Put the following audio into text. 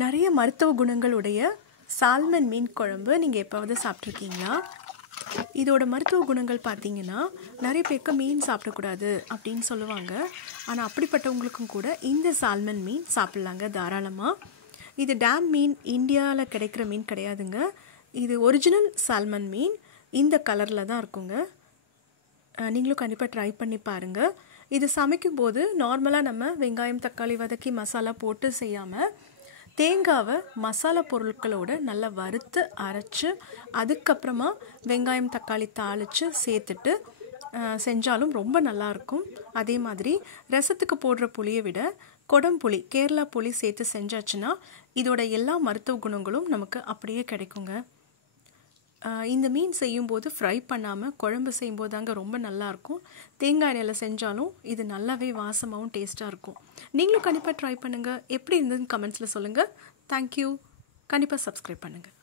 நிறைய மருத்துவ குணங்களுடைய சால்மன் மீன் குழம்பு நீங்கள் எப்போவது சாப்பிட்ருக்கீங்களா? இதோட மருத்துவ குணங்கள் பார்த்தீங்கன்னா, நிறைய பேருக்கு மீன் சாப்பிடக்கூடாது அப்படின்னு சொல்லுவாங்க. ஆனால் அப்படிப்பட்டவங்களுக்கும் கூட இந்த சால்மன் மீன் சாப்பிட்லாங்க தாராளமாக. இது டேம் மீன், இந்தியாவில் கிடைக்கிற மீன் கிடையாதுங்க. இது ஒரிஜினல் சால்மன் மீன். இந்த கலரில் தான் இருக்குங்க. நீங்களும் கண்டிப்பாக ட்ரை பண்ணி பாருங்கள். இது சமைக்கும் போது நார்மலாக நம்ம வெங்காயம் தக்காளி வதக்கி மசாலா போட்டு செய்யாமல் தேங்காவை மசாலா பொருட்களோடு நல்லா வறுத்து அரைச்சி அதுக்கப்புறமா வெங்காயம் தக்காளி தாளித்து சேர்த்துட்டு செஞ்சாலும் ரொம்ப நல்லாயிருக்கும். அதே மாதிரி ரசத்துக்கு போடுற புளியை விட கொடம்புளி, கேரளா புளி சேர்த்து செஞ்சாச்சுன்னா இதோட எல்லா மருத்துவ குணங்களும் நமக்கு அப்படியே கிடைக்குங்க. இந்த மீன் செய்யும்போது ஃப்ரை பண்ணாமல் குழம்பு செய்யும்போது தாங்க ரொம்ப நல்லாயிருக்கும். தேங்காய் எண்ணெயில் செஞ்சாலும் இது நல்லாவே வாசமாகவும் டேஸ்ட்டாக இருக்கும். நீங்களும் கண்டிப்பாக ட்ரை பண்ணுங்கள். எப்படி இருந்ததுன்னு கமெண்ட்ஸில் சொல்லுங்கள். தேங்க்யூ. கண்டிப்பாக சப்ஸ்கிரைப் பண்ணுங்கள்.